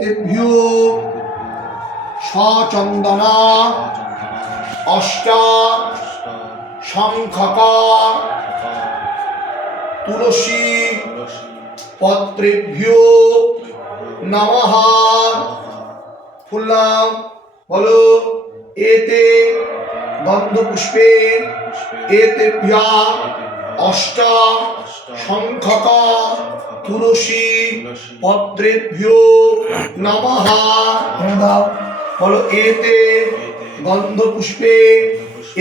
तेभ्यो सचंदना अष्टा शंखका तुलसी पत्रेभ्यो नमः। फुल्लाम बोलो एते गंधपुष्पे एतेभ्या अष्टा शंखका तुलसी पत्रेभ्यो नमः। बोलो एते गंधपुष्पे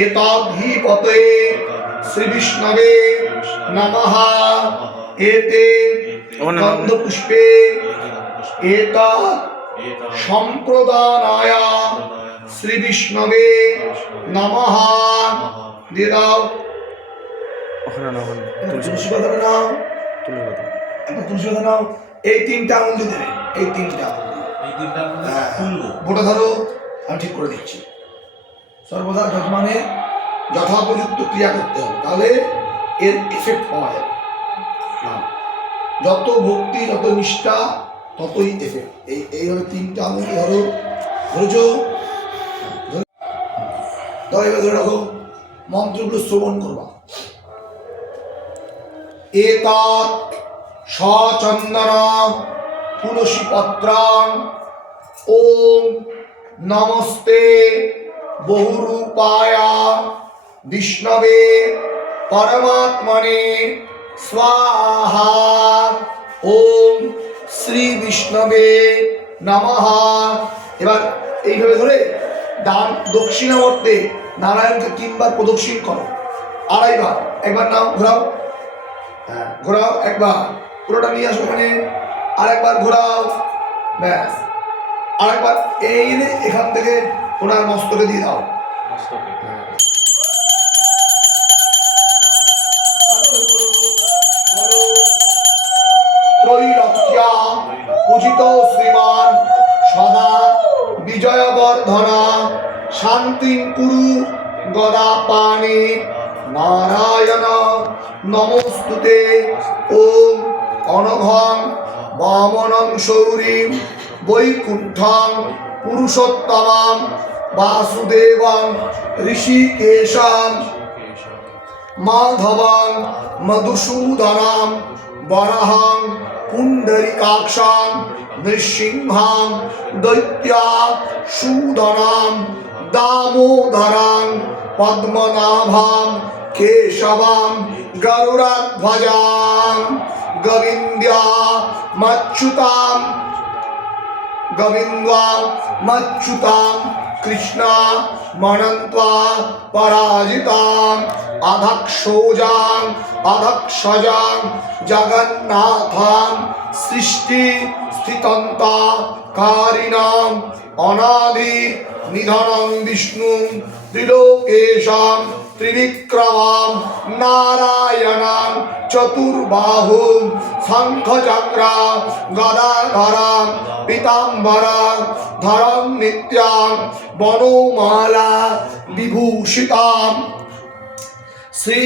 एताभिपते श्री विष्णवे नमः। एते गंधपुष्पे एता संप्रदानाय श्री विष्णवे नमः। दे दाओ तुलसी पाता नाओ, तुलसी पाता नाओ। এই তিনটা আঙুল দিতে হবে, এই তিনটা বোটা ধরো, আমি ঠিক করে দিচ্ছি। সর্বদা যজমানে যথাপযুক্ত ক্রিয়া করতে হবে, তাহলে এর এফেক্ট পাওয়া যাবে। যত ভক্তি যত নিষ্ঠা ততই এফেক্ট। এইভাবে তিনটা আঙুল ধরো, ধরেছো, ধরে রাখো, মন্ত্রগুলো শ্রবণ করবা। এতাৎ সচন্দন তুলসী পত্রাং ওম নমস্তে বহুরূপায়া বিষ্ণবে পরমাত্মনে স্বাহা। ওম শ্রী বিষ্ণবে নমঃ। এবার এইভাবে ধরে ডান দক্ষিণাবর্তে নারায়ণকে 3 বার প্রদক্ষিণ করো, 2.5 বার। একবার নাও, ঘোরাও, হ্যাঁ ঘোরাও, একবার পুরোটা নিয়ে আসো এখানে, আর একবার ঘোরাও, ব্যাস। আর একবার এই এখান থেকে ওনার মস্তকে দিয়ে দাও। ত্রৈলোক্যা পূজিত শ্রীমান সদা বিজয়বর্ধনা শান্তি কুরু গদাপাণি নারায়ণ নমস্তুতে। ওম অনঘং বামনং শৌরীম বৈকুণ্ঠং পুরুষোত্তমং বাসুদেবং ঋষিকেশং মাধবং মধুসূদনং বরাহং পুণ্ডরিকাক্ষং নৃসিংহং দৈত্যাসূদনং দামোদরং পদ্মনাভং কেশবং গরুড়ধ্বজং গোবিন্দাচ্যুতাং কৃষ্ণ মনন্ত্বা পরাজিতাং অধক্ষজাং জগন্নাথং সৃষ্টি স্থিতন্তা কারিণাং অনাদি নিধনং বিষ্ণু ত্রিলোকেশং ত্রিবিক্রমং নারায়ণং চতুর্বাহুং শঙ্খচক্র গদাধরং পীতাম্বরং ধরং নিত্যং বনমালা বিভূষিতাং শ্রী